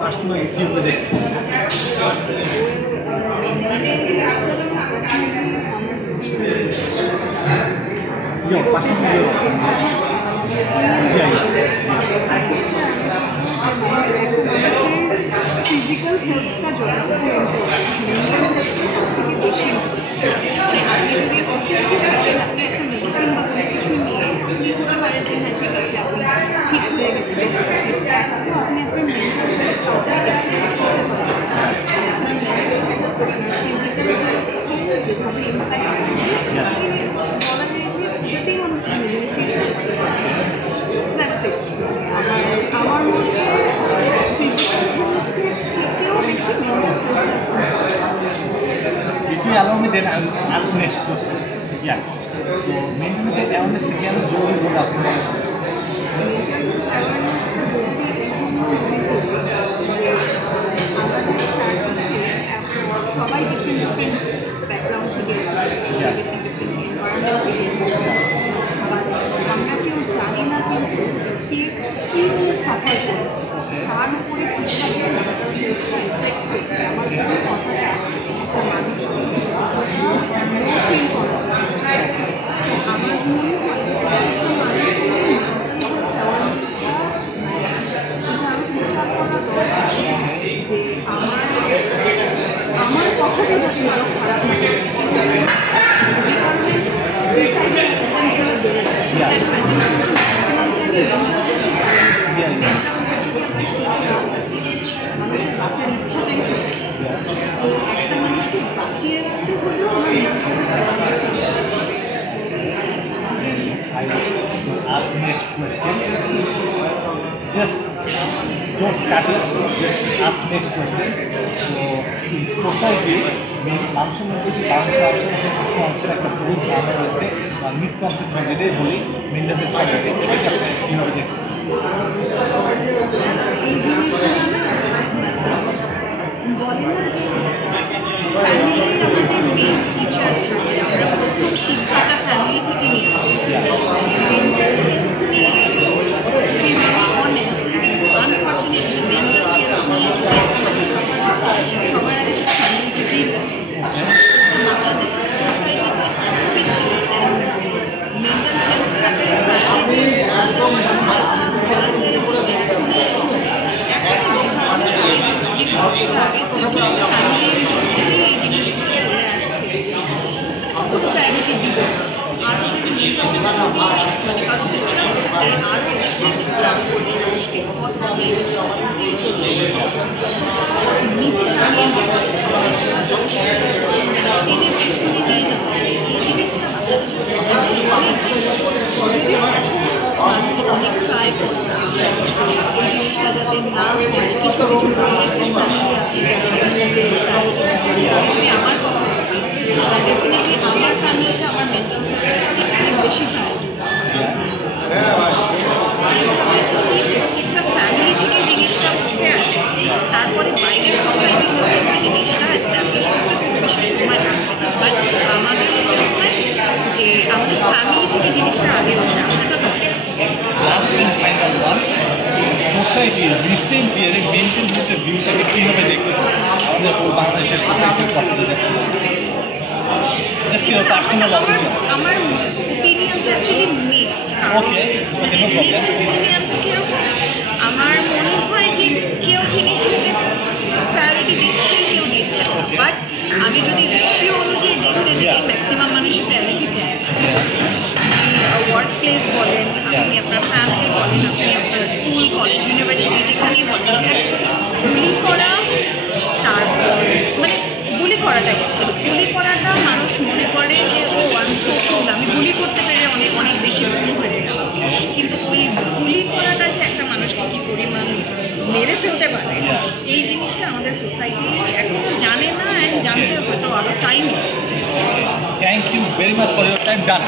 personal YouTube project. Yo, personal yo. Yeah. Physical health का जो है If you allow me, then I will ask next question. Yeah. So, mental health awareness again, Joey would have সবাই different background থেকে আমরা কেউ জানি না কিন্তু সে কী সাফার করেছে তার উপরে কীভাবে এফেক্ট হয়েছে আমার কথাটা একটা মানুষকে ফিল করা আমার মনে হয় আমার কথাটা যদি আরো খারাপ লাগে মানুষের বাঁচার ইচ্ছাটাই একটা মানুষকে বাঁচিয়ে রাখতে হলেও আমার I will ask next question. Just don't start it. Just ask next question. So, in society, মানুষের মধ্যে কি মানুষের একটা ভুল ধারণা রয়েছে বা মিসকনসেপশন যেটাই বলি মেন্টাল হেলথ সম্পর্কে এটাকে আপনি কীভাবে দেখতেছেন? এই জিনিসটা বলে না যে ফ্যামিলি আমাদের মেন টিচার আমরা প্রথম শিক্ষাটা ফ্যামিলি থেকে নিচ্ছি মেন্টাল হেলথ নিয়ে অনেস্ট আনফর্চুনেটলি মেন্টাল হেলথ নিয়ে সবার আগে সে ফ্যামিলি থেকেই আমাদের সোসাইটিতে এত বেশি মেন্টাল হেলথটাকে আরো যদি মানে কারো ডিস্টার্ব থাকে আরো ডিস্টার্ব করবে মানুষকে নিচে নামিয়ে মানুষ অনেক ট্রাই করছে এই জিনিসটা যাতে না হয় কিছু কিছু ফ্যামিলি আছে আমার কথা ডেফিনেটলি আমার ফ্যামিলিতে আমার মেন্টাল অনেক বেশি একটা ফ্যামিলি থেকে জিনিসটা উঠে আসে তারপরে বাইরের সোসাইটির মধ্যে জিনিসটা এস্টাবলিশ করতে খুব বেশি সময় লাগবে বাট আমাদের মনে হয় যে আমাদের ফ্যামিলি থেকে জিনিসটা আগে উঠে আসাটা সোসাইটি রিসেন্ট ইয়ারে মেন্টাল হেলথের ভিউটাকে কীভাবে দেখতেছে আমাদের বাংলাদেশের সোসাইটির কথা দেখতে আমার ওপিনিয়নটা অ্যাকচুয়ালি মিক্সড মানে মিক্সড ওপিনিয়নটা কীরকম আমার মনে হয় যে কেউ জিনিসটাকে প্রায়োরিটি দিচ্ছে কেউ দিচ্ছে বাট আমি যদি রেশিও অনুযায়ী দেখতে যাই ম্যাক্সিমাম মানুষের প্রায়োরিটি দেয় ওয়ার্ক প্লেস বলেন আপনি আপনার ফ্যামিলি বলেন আপনি আপনার স্কুল কলেজ ইউনিভার্সিটি যেখানেই বলেন বুলি করা তারপর মানে বুলি করাটাই বুলি করাটা মানুষ মনে করে যে ও আমি সো কুল আমি গুলি করতে পেরে অনেক অনেক বেশি ভুল হয়ে গেল কিন্তু ওই গুলি করাটা যে একটা মানুষকে কী পরিমাণ মেরে ফেলতে পারে এই জিনিসটা আমাদের সোসাইটি এখনো জানে না অ্যান্ড জানতে হয়তো আরও time thank you very much for your time done